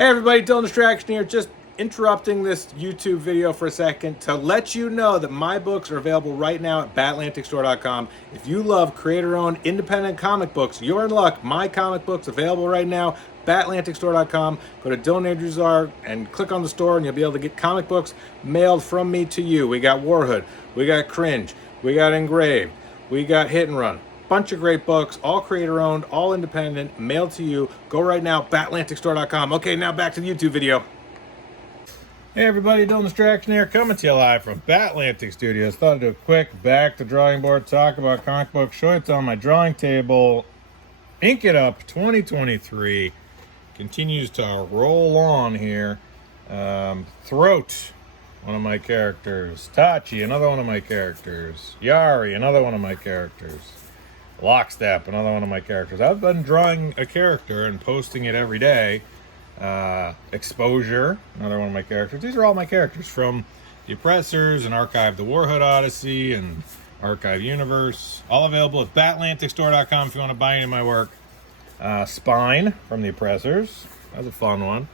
Hey everybody, Dylan Distraction here, just interrupting this YouTube video for a second to let you know that my books are available right now at batlanticstore.com. If you love creator-owned independent comic books, you're in luck. My comic books available right now, batlanticstore.com. Go to Dylan Andrews Art and click on the store and you'll be able to get comic books mailed from me to you. We got Warhood, we got Cringe, we got Engraved, we got Hit and Run. Bunch of great books, all creator owned, all independent, mailed to you. Go right now, batlanticstore.com. Okay, now back to the YouTube video. Hey everybody, Dylan Distraction here, coming to you live from Batlantic Studios. Thought I'd do a quick back to drawing board, talk about comic books, show it's on my drawing table. Inkitup 2023 continues to roll on here. Throat, one of my characters. Tachi, another one of my characters. Yari, another one of my characters. Lockstep, another one of my characters. I've been drawing a character and posting it every day. Exposure, another one of my characters. These are all my characters from The Oppressors and Archive the Warhood Odyssey and Archive Universe. All available at batlanticstore.com if you want to buy any of my work. Spine from The Oppressors. That was a fun one.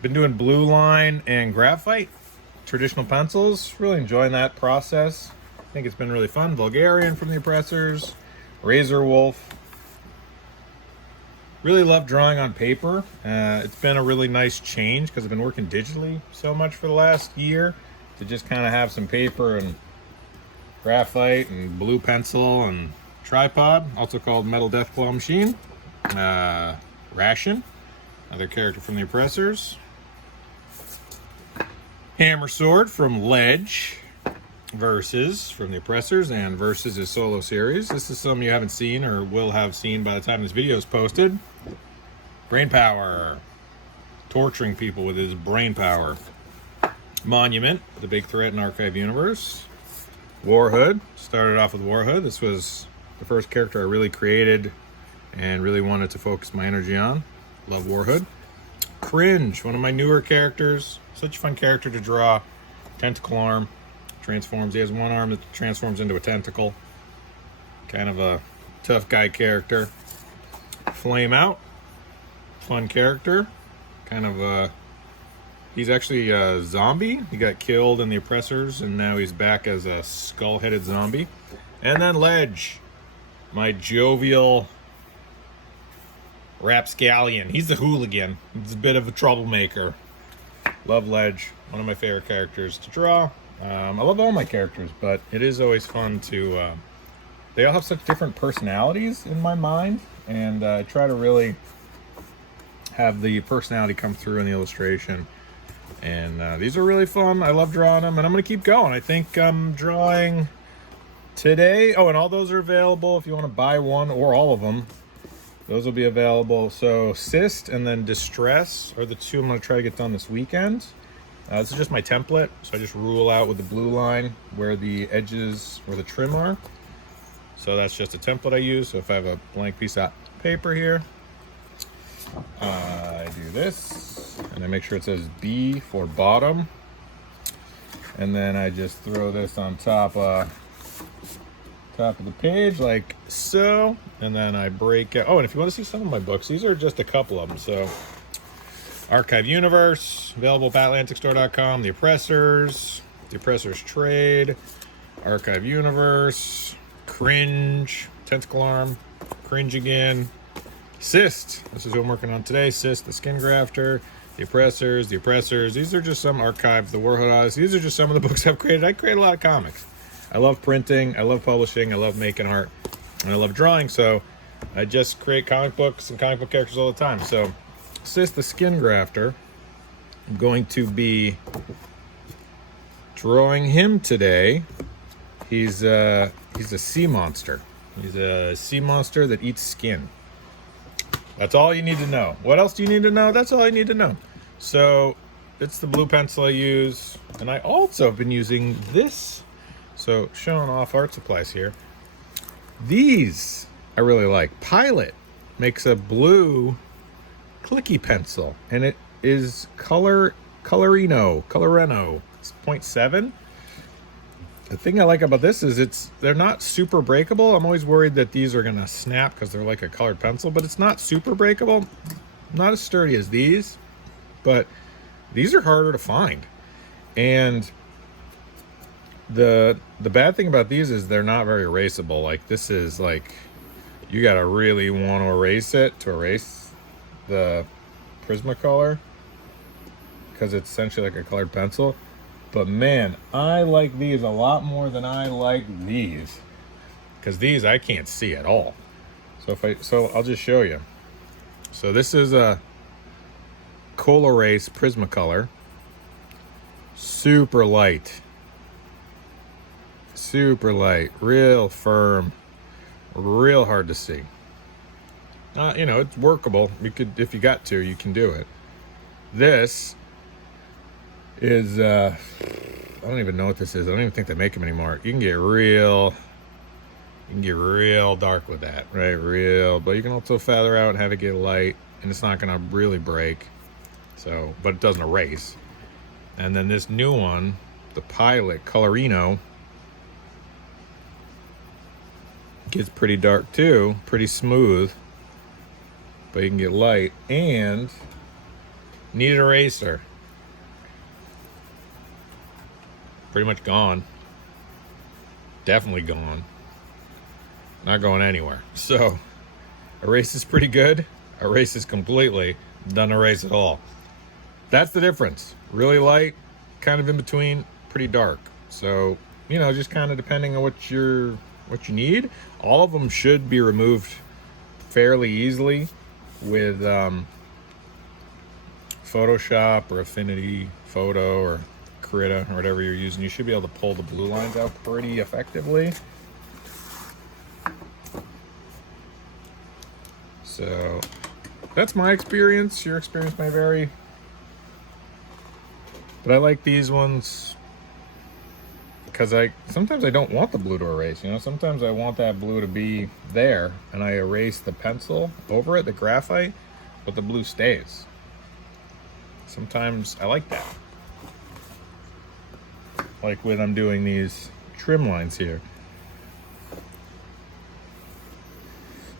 Been doing blue line and graphite. Traditional pencils. Really enjoying that process. I think it's been really fun. Vulgarian from The Oppressors. Razor Wolf. Really love drawing on paper. It's been a really nice change because I've been working digitally so much for the last year to just kind of have some paper and graphite and blue pencil and tripod, also called Metal Deathclaw Machine. Ration, another character from The Oppressors. Hammer Sword from Ledge. Versus from The Oppressors, and Versus is solo series. This is some you haven't seen or will have seen by the time this video is posted. Brain Power, torturing people with his brain power. Monument, the big threat in Archive Universe. Warhood, started off with Warhood. This was the first character I really created and really wanted to focus my energy on. Love Warhood. Cringe, one of my newer characters. Such a fun character to draw. Tentacle arm. Transforms. He has one arm that transforms into a tentacle. Kind of a tough guy character. Flame Out. Fun character. Kind of a... He's actually a zombie. He got killed in The Oppressors, and now he's back as a skull-headed zombie. And then Ledge. My jovial rapscallion. He's the hooligan. He's a bit of a troublemaker. Love Ledge. One of my favorite characters to draw. I love all my characters, but it is always fun to... they all have such different personalities in my mind, and I try to really have the personality come through in the illustration. And these are really fun. I love drawing them, and I'm going to keep going. I think I'm drawing today. Oh, and all those are available if you want to buy one or all of them. Those will be available. So Cyst and then Distress are the two I'm going to try to get done this weekend. This is just my template, so I just rule out with the blue line where the edges or the trim are. So that's just a template I use. So if I have a blank piece of paper here, I do this, and I make sure it says B for bottom. And then I just throw this on top of the page like so. And then I break out. Oh, and if you want to see some of my books, these are just a couple of them. So Archive Universe, available at batlanticstore.com. The Oppressors, The Oppressors Trade, Archive Universe, Cringe, Tentacle Arm, Cringe again, Cyst. This is what I'm working on today. Cyst, the Skin Grafter, The Oppressors, The Oppressors. These are just some Archive, the Warhood Odyssey. These are just some of the books I've created. I create a lot of comics. I love printing, I love publishing, I love making art, and I love drawing. So I just create comic books and comic book characters all the time. So Cyst, the Skin Grafter, I'm going to be drawing him today. He's a sea monster. He's a sea monster that eats skin. That's all you need to know. What else do you need to know? That's all you need to know. So it's the blue pencil I use, and I also have been using this. So showing off art supplies here. These I really like. Pilot makes a blue clicky pencil, and it is Coloreno. It's 0.7. The thing I like about this is they're not super breakable. I'm always worried that these are gonna snap because they're like a colored pencil, but it's not super breakable. Not as sturdy as these. but these are harder to find. And the bad thing about these is they're not very erasable. Like, this is like, you gotta really want to erase it to erase the Prismacolor, because it's essentially like a colored pencil. But man, I like these a lot more than I like these, because these I can't see at all. So I'll just show you. So this is a Colorase Prismacolor, super light, real firm, real hard to see. You know, it's workable. You could, if you got to, you can do it. This is I don't even know what this is. I don't even think they make them anymore. You can get real dark with that, right? Real, but you can also feather out and have it get light, and it's not gonna really break. So, but it doesn't erase. And then this new one, the Pilot Colorino, gets pretty dark too, pretty smooth, but you can get light. And need an eraser. Pretty much gone. Definitely gone. Not going anywhere. So, erase is pretty good. Erase is completely. Doesn't erase at all. That's the difference. Really light, kind of in between, pretty dark. So, you know, just kind of depending on what you need. All of them should be removed fairly easily with Photoshop or Affinity Photo or Krita or whatever you're using. You should be able to pull the blue lines out pretty effectively. So that's my experience. Your experience may vary, but I like these ones because sometimes I don't want the blue to erase. You know, sometimes I want that blue to be there, and I erase the pencil over it, the graphite, but the blue stays. Sometimes I like that. Like when I'm doing these trim lines here.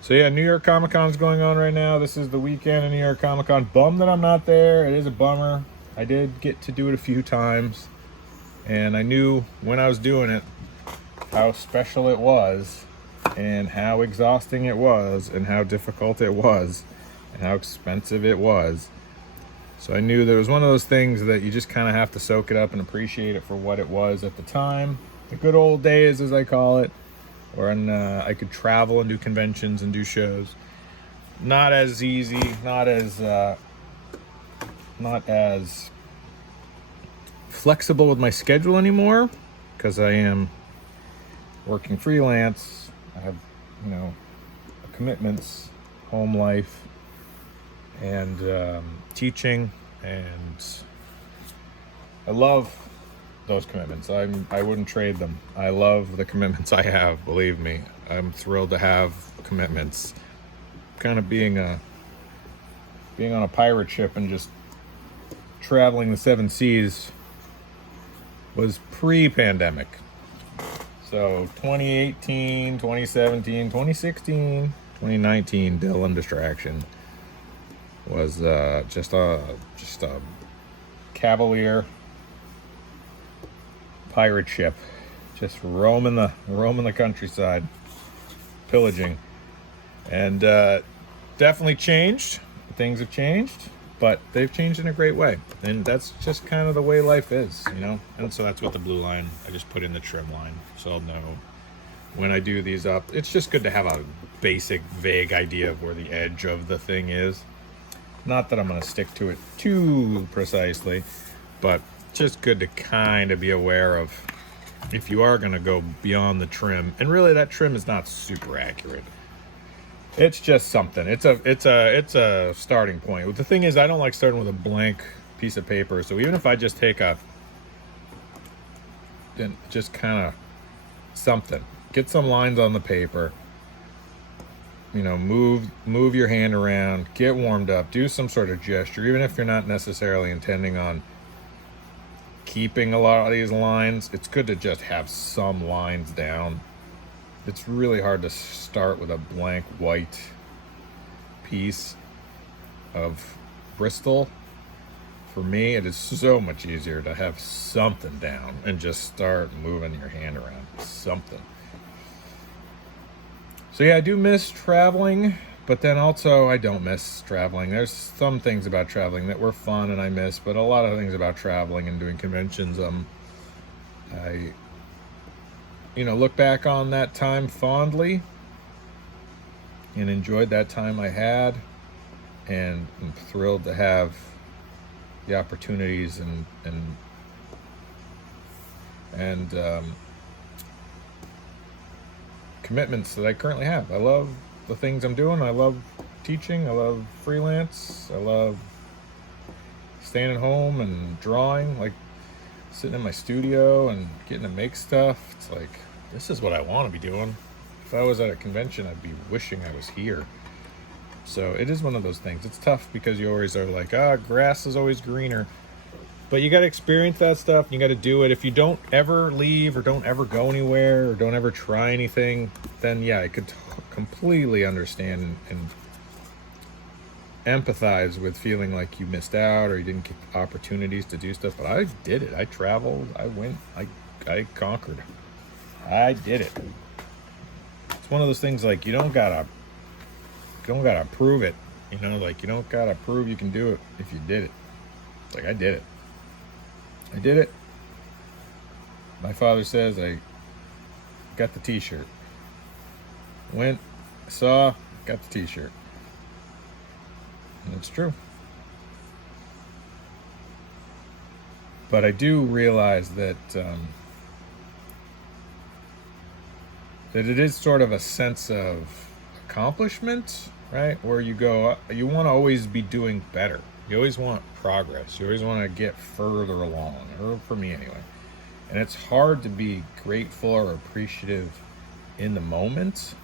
So yeah, New York Comic Con is going on right now. This is the weekend of New York Comic Con. Bummed that I'm not there. It is a bummer. I did get to do it a few times, and I knew when I was doing it how special it was, and how exhausting it was, and how difficult it was, and how expensive it was. So I knew there was one of those things that you just kind of have to soak it up and appreciate it for what it was at the time. The good old days, as I call it, when I could travel and do conventions and do shows. Not as easy, not as flexible with my schedule anymore, because I am working freelance. I have, you know, commitments, home life, and teaching, and I love those commitments. I wouldn't trade them. I love the commitments I have, believe me. I'm thrilled to have commitments. Kind of being on a pirate ship and just traveling the 7 seas was pre-pandemic. So 2018, 2017, 2016, 2019, Dylan Distraction was just a cavalier pirate ship, just roaming the countryside, pillaging. And definitely changed. Things have changed, but they've changed in a great way, and that's just kind of the way life is, you know. And so that's what the blue line, I just put in the trim line, so I'll know when I do these up. It's just good to have a basic, vague idea of where the edge of the thing is. Not that I'm going to stick to it too precisely, but just good to kind of be aware of if you are going to go beyond the trim. And really, that trim is not super accurate. It's just something. It's a starting point. The thing is, I don't like starting with a blank piece of paper. So even if I just take just kind of something, get some lines on the paper, you know, move your hand around, get warmed up, do some sort of gesture, even if you're not necessarily intending on keeping a lot of these lines. It's good to just have some lines down. It's really hard to start with a blank white piece of Bristol for me, it is so much easier to have something down and just start moving your hand around. Something. So yeah, I do miss traveling, but then also I don't miss traveling. There's some things about traveling that were fun and I miss, but a lot of things about traveling and doing conventions, I look back on that time fondly and enjoyed that time I had, and I'm thrilled to have the opportunities and commitments that I currently have. I love the things I'm doing. I love teaching. I love freelance. I love staying at home and drawing, like sitting in my studio and getting to make stuff. It's like, this is what I want to be doing. If I was at a convention, I'd be wishing I was here. So it is one of those things. It's tough because you always are like, grass is always greener. But you got to experience that stuff. You got to do it. If you don't ever leave or don't ever go anywhere or don't ever try anything, then yeah, I could completely understand and empathize with feeling like you missed out or you didn't get opportunities to do stuff. But I did it. I traveled. I went. I conquered. I did it. It's one of those things like you don't gotta prove it. Like you don't gotta prove you can do it if you did it. It's like I did it. I did it. My father says I got the t-shirt. Went, saw, got the t-shirt. And it's true. But I do realize that that it is sort of a sense of accomplishment, right? Where you go, you want to always be doing better. You always want progress. You always want to get further along, or for me anyway. And it's hard to be grateful or appreciative in the moment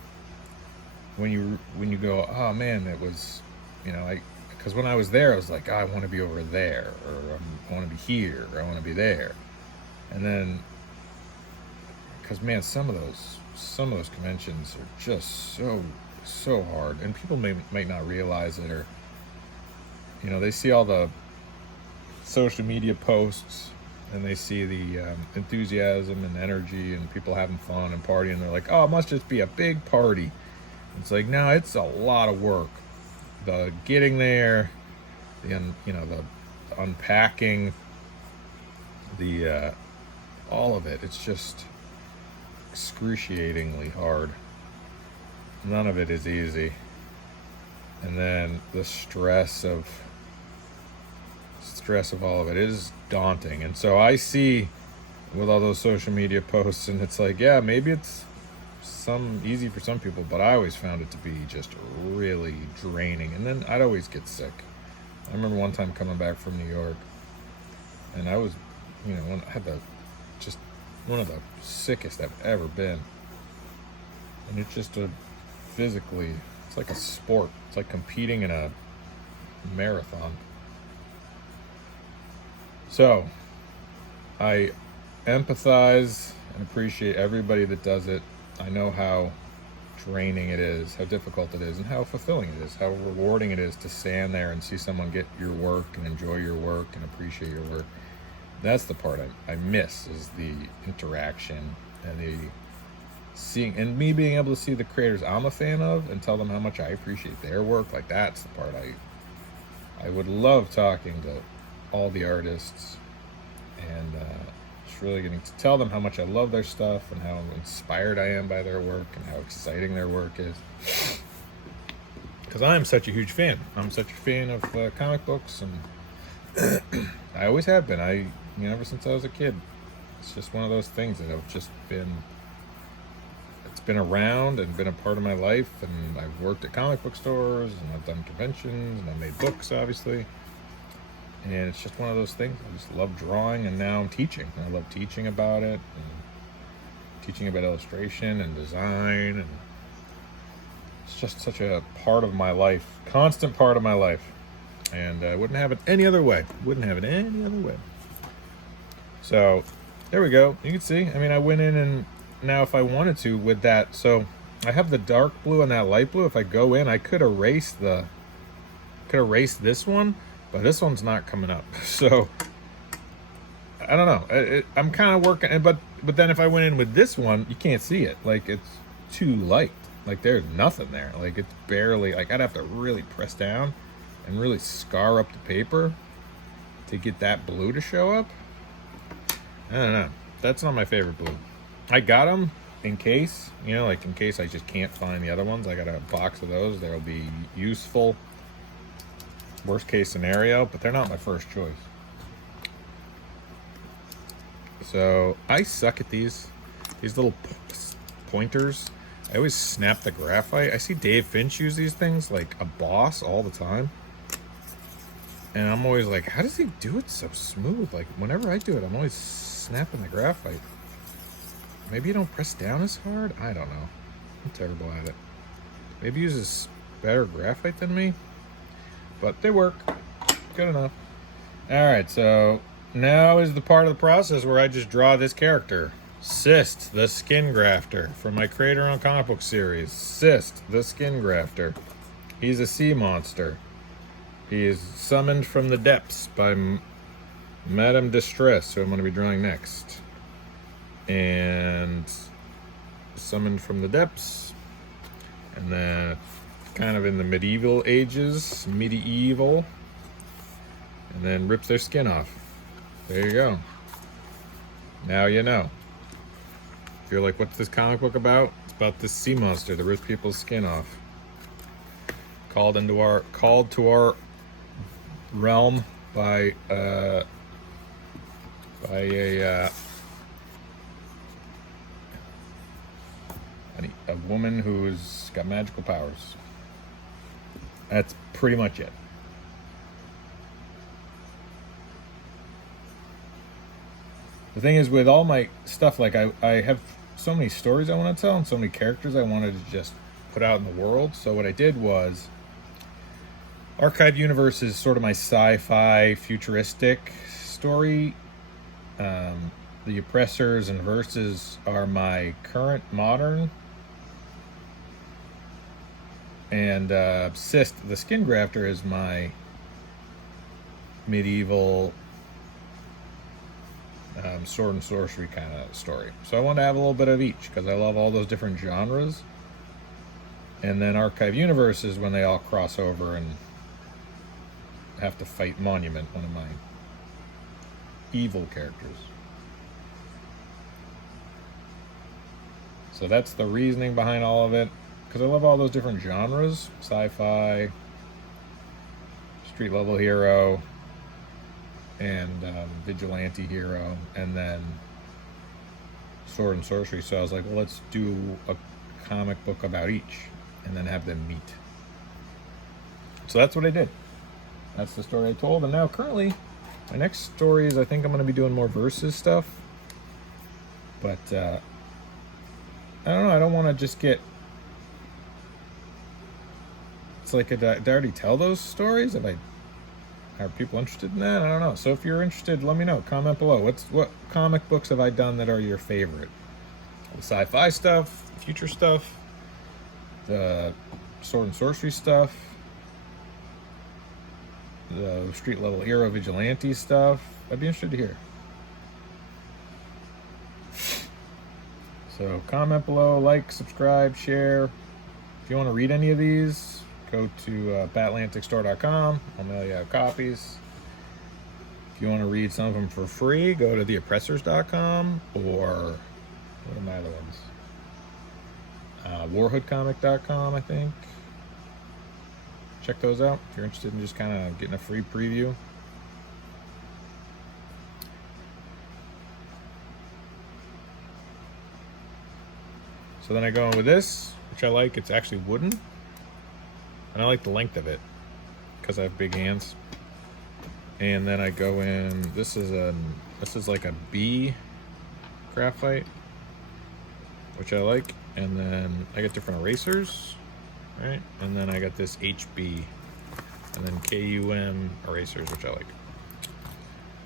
when you go, oh man, it was, because when I was there, I was like, I want to be over there, or I want to be here, or I want to be there. And then, because man, some of those conventions are just so hard, and people might not realize it, or they see all the social media posts and they see the enthusiasm and energy and people having fun and partying, and they're like, oh, it must just be a big party. It's like, no, it's a lot of work. The getting there, the unpacking, the all of it. It's just excruciatingly hard. None of it is easy. And then the stress of all of it is daunting. And so I see with all those social media posts, and it's like, yeah, maybe it's easy for some people, but I always found it to be just really draining. And then I'd always get sick. I remember one time coming back from New York, and I was, when I had just one of the sickest I've ever been. And it's just physically, it's like a sport. It's like competing in a marathon. So I empathize and appreciate everybody that does it. I know how draining it is, how difficult it is, and how fulfilling it is, how rewarding it is to stand there and see someone get your work and enjoy your work and appreciate your work. That's the part I miss, is the interaction and the seeing, and me being able to see the creators I'm a fan of and tell them how much I appreciate their work. Like, that's the part I would love talking to all the artists and just really getting to tell them how much I love their stuff and how inspired I am by their work and how exciting their work is. Because I am such a huge fan. I'm such a fan of comic books, and I always have been. Ever since I was a kid. It's just one of those things that have just been, it's been around and been a part of my life. And I've worked at comic book stores, and I've done conventions, and I've made books, obviously. And it's just one of those things. I just love drawing, and now I'm teaching. I love teaching about it, and teaching about illustration and design, and it's just such a part of my life, constant part of my life. And I wouldn't have it any other way. So there we go. You can see, I went in, and now if I wanted to with that, so I have the dark blue and that light blue. If I go in, I could erase this one, but this one's not coming up. So I don't know. I'm kind of working, but then if I went in with this one, you can't see it. Like, it's too light. Like, there's nothing there. Like, it's barely, like, I'd have to really press down and really scar up the paper to get that blue to show up. I don't know. That's not my favorite blue. I got them in case, you know, like in case I just can't find the other ones. I got a box of those. They'll be useful. Worst case scenario, but they're not my first choice. So I suck at these little pointers. I always snap the graphite. I see Dave Finch use these things like a boss all the time. And I'm always like, how does he do it so smooth? Like, whenever I do it, I'm always snapping the graphite. Maybe you don't press down as hard? I don't know. I'm terrible at it. Maybe he uses better graphite than me. But they work. Good enough. Alright, so now is the part of the process where I just draw this character. Cyst, the skin grafter, from my Create Your Own comic book series. Cyst, the skin grafter. He's a sea monster. He is summoned from the depths by Madame Distress, who I'm going to be drawing next. And summoned from the depths. And then kind of in the medieval ages. Medieval. And then rips their skin off. There you go. Now you know. If you're like, what's this comic book about? It's about this sea monster that rips people's skin off. Called to our realm by a woman who's got magical powers. That's pretty much it. The thing is, with all my stuff, like I have so many stories I want to tell and so many characters I wanted to just put out in the world. So what I did was, Archive Universe is sort of my sci-fi futuristic story. The Oppressors and Verses are my current modern. And Cyst, the Skin Grafter, is my medieval sword and sorcery kind of story. So I wanted to have a little bit of each because I love all those different genres. And then Archive Universe is when they all cross over and have to fight Monument, one of my evil characters. So that's the reasoning behind all of it, because I love all those different genres. Sci-fi, street level hero, and vigilante hero, and then sword and sorcery. So I was like, well, let's do a comic book about each and then have them meet. So that's what I did. That's the story I told. And now currently my next story is, I think I'm going to be doing more versus stuff, but I don't know, I don't want to just get, it's like, did I already tell those stories? Are people interested in that? I don't know. So if you're interested, let me know. Comment below. What comic books have I done that are your favorite? The sci-fi stuff, future stuff, the sword and sorcery stuff, the street level hero vigilante stuff. I'd be interested to hear. So comment below, like, subscribe, share. If you want to read any of these, go to batlanticstore.com. I'll mail you out copies. If you want to read some of them for free, go to theoppressors.com, or what are my other ones? warhoodcomic.com, I think. Check those out if you're interested in just kind of getting a free preview. So then I go in with this, which I like. It's actually wooden, and I like the length of it because I have big hands. And then I go in. This is like a B graphite, which I like. And then I got different erasers, right? And then I got this HB, and then KUM erasers, which I like.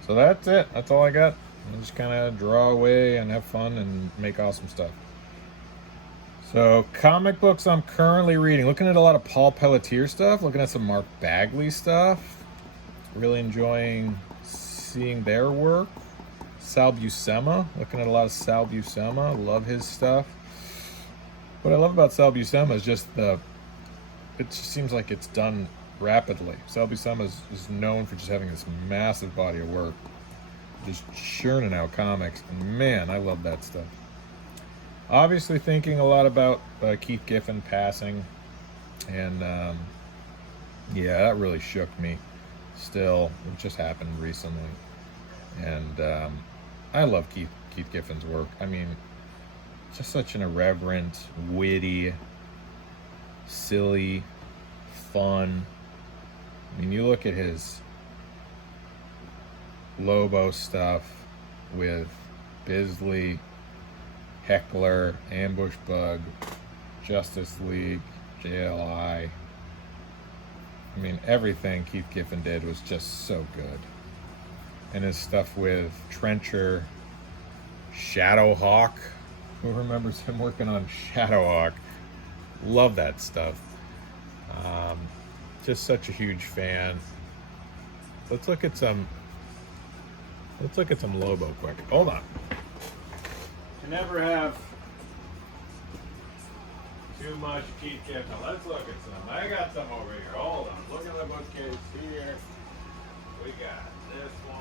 So that's it. That's all I got. I just kind of draw away and have fun and make awesome stuff. So comic books I'm currently reading. Looking at a lot of Paul Pelletier stuff. Looking at some Mark Bagley stuff. Really enjoying seeing their work. Sal Buscema, looking at a lot of Sal Buscema. Love his stuff. What I love about Sal Buscema is just it just seems like it's done rapidly. Sal Buscema is known for just having this massive body of work, just churning out comics. And man, I love that stuff. Obviously thinking a lot about Keith Giffen passing, and yeah, that really shook me. Still, it just happened recently, and I love Keith Giffen's work. I mean, just such an irreverent, witty, silly, fun. I mean, you look at his Lobo stuff with Bisley, Heckler, Ambush Bug, Justice League, JLI. I mean, everything Keith Giffen did was just so good. And his stuff with Trencher, Shadowhawk. Who remembers him working on Shadowhawk? Love that stuff. Just such a huge fan. Let's look at some Lobo quick. Hold on. You never have too much Keith Giffen. Let's look at some. I got some over here. Hold on. Look at the bookcase here. We got this one.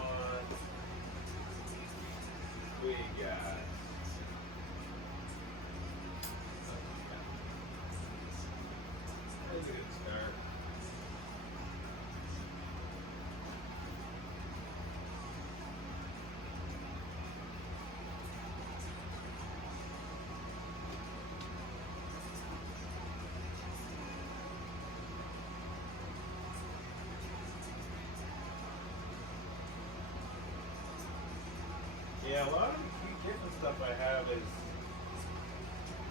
We got. That's a good start. Yeah, a lot of the Keith Giffen stuff I have is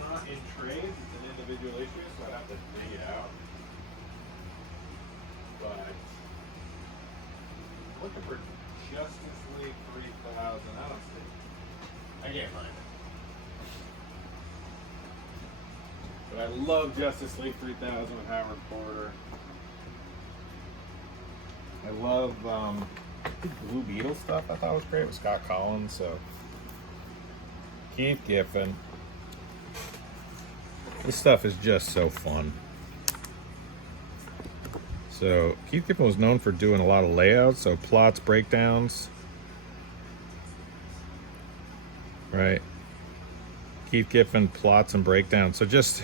not in trades, it's an individual issue, so I have to dig it out. But I'm looking for Justice League 3000. I don't see it. I can't find it. But I love Justice League 3000 with Howard Porter. I love the Blue Beetle stuff. I thought was great with Scott Collins. So Keith Giffen. This stuff is just so fun. So Keith Giffen was known for doing a lot of layouts, so plots, breakdowns. Right. Keith Giffen plots and breakdowns. So just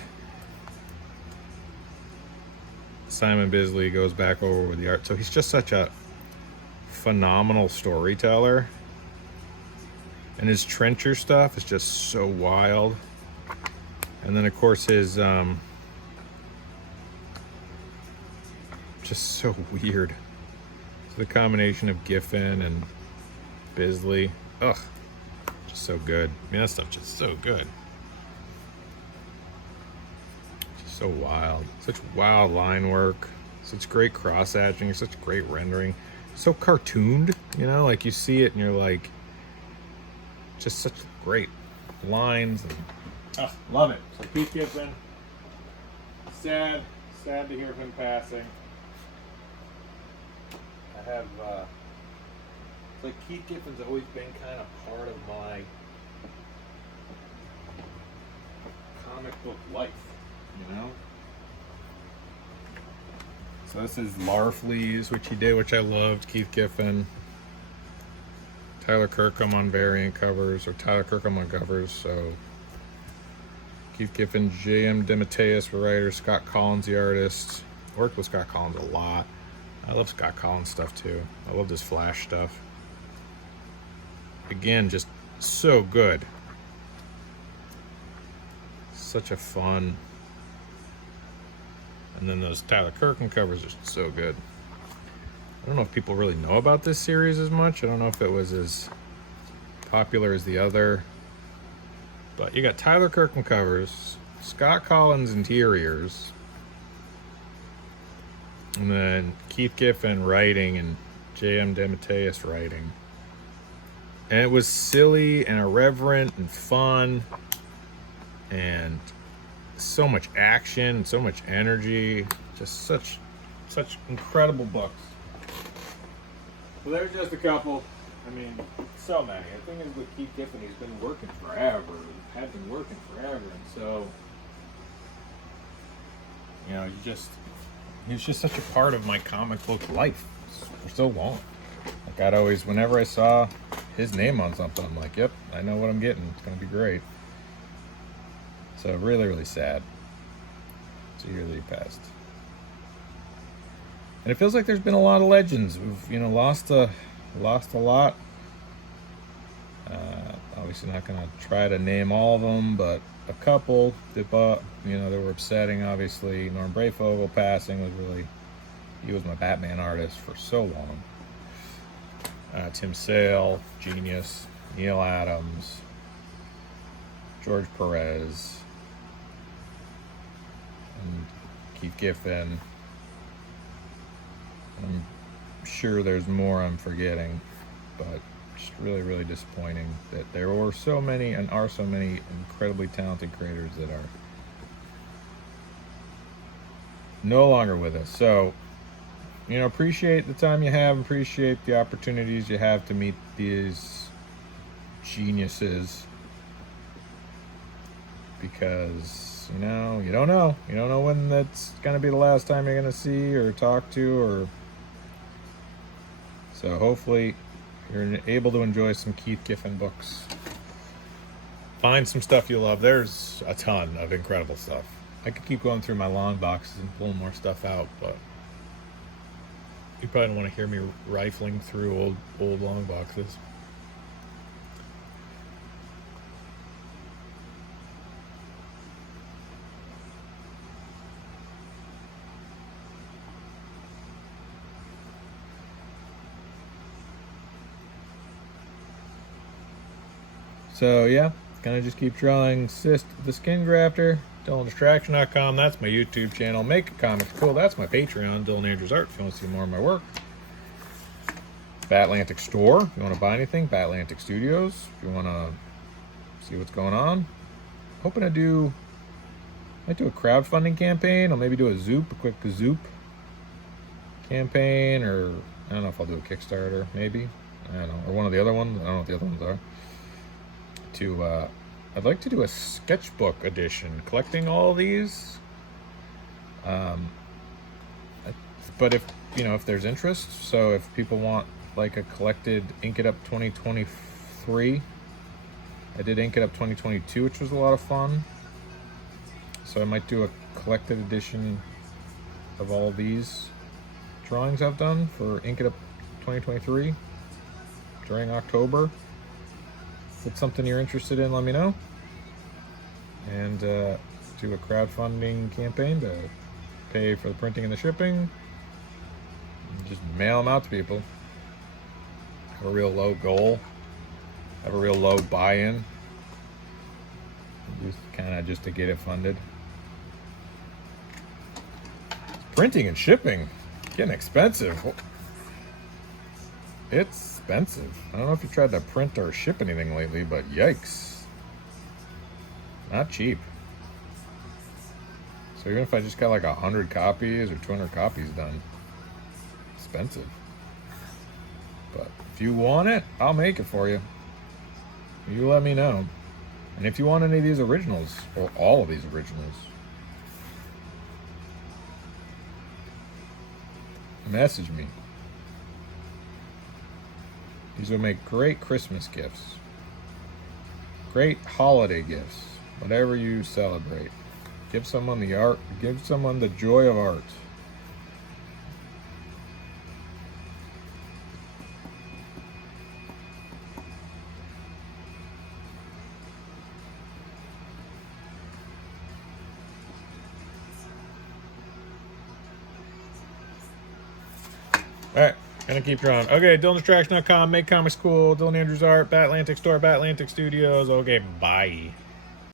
Simon Bisley goes back over with the art. So he's just such a phenomenal storyteller. And his Trencher stuff is just so wild. And then of course his just so weird. So the combination of Giffen and Bisley, ugh, just so good. I mean, that stuff just so good. Just so wild. Such wild line work. Such great cross hatching. Such great rendering. So cartooned, you know, like you see it and you're like, just such great lines. And love it. So Keith Giffen, sad to hear of him passing. I have, it's like Keith Giffen's always been kind of part of my comic book life, you know? So this is Larfleeze, which he did, which I loved. Keith Giffen. Tyler Kirkham on variant covers, or Tyler Kirkham on covers. So Keith Giffen, J.M. DeMatteis, the writer, Scott Collins, the artist. Worked with Scott Collins a lot. I love Scott Collins stuff too. I love this Flash stuff. Again, just so good. Such a fun. And then those Tyler Kirkham covers are so good. I don't know if people really know about this series as much. I don't know if it was as popular as the other. But you got Tyler Kirkham covers, Scott Collins interiors, and then Keith Giffen writing and J.M. DeMatteis writing. And it was silly and irreverent and fun and so much action, so much energy, just such incredible books. So there's just a couple. I mean, so many. The thing is with Keith Giffen, he's been working forever. Had been working forever, and so you know, he was just such a part of my comic book life for so long. Like I'd always, whenever I saw his name on something, I'm like, yep, I know what I'm getting. It's gonna be great. So really, really sad to hear that he passed. And it feels like there's been a lot of legends. We've, lost a lot. Obviously not gonna try to name all of them, but a couple that, they were upsetting. Obviously, Norm Brayfogle passing was really, he was my Batman artist for so long. Tim Sale, genius. Neil Adams, George Perez, and Keith Giffen. I'm sure there's more I'm forgetting, but just really, really disappointing that there were so many and are so many incredibly talented creators that are no longer with us. So, appreciate the time you have, appreciate the opportunities you have to meet these geniuses, because, you don't know. You don't know when that's going to be the last time you're going to see or talk to, so hopefully you're able to enjoy some Keith Giffen books. Find some stuff you love. There's a ton of incredible stuff. I could keep going through my long boxes and pulling more stuff out, but you probably don't want to hear me rifling through old long boxes. So yeah, gonna just keep drawing Cyst the Skin Grafter. DylanDistraction.com, that's my YouTube channel. Make a Comics Cool, that's my Patreon. Dylan Andrews Art, if you want to see more of my work. Batlantic Store, if you want to buy anything. Batlantic Studios, if you want to see what's going on. Hoping to might do a crowdfunding campaign. I'll maybe do a quick Zoop campaign, or I don't know if I'll do a Kickstarter, maybe. I don't know, or one of the other ones. I don't know what the other ones are. I'd like to do a sketchbook edition, collecting all these. But if there's interest, so if people want like a collected Inkitup 2023, I did Inkitup 2022, which was a lot of fun. So I might do a collected edition of all these drawings I've done for Inkitup 2023 during October. If it's something you're interested in, let me know. And do a crowdfunding campaign to pay for the printing and the shipping. And just mail them out to people. Have a real low goal. Have a real low buy-in. Just to get it funded. Printing and shipping, getting expensive. It's expensive. I don't know if you tried to print or ship anything lately, but yikes. Not cheap. So even if I just got like 100 copies or 200 copies done, expensive. But if you want it, I'll make it for you. You let me know. And if you want any of these originals, or all of these originals, message me. These will make great Christmas gifts, great holiday gifts, whatever you celebrate. Give someone the art, give someone the joy of art. All right, gonna keep drawing. Okay, DylanDistraction.com, Make Comics Cool, Dylan Andrews Art, Batlantic Store, Batlantic Studios. Okay, bye.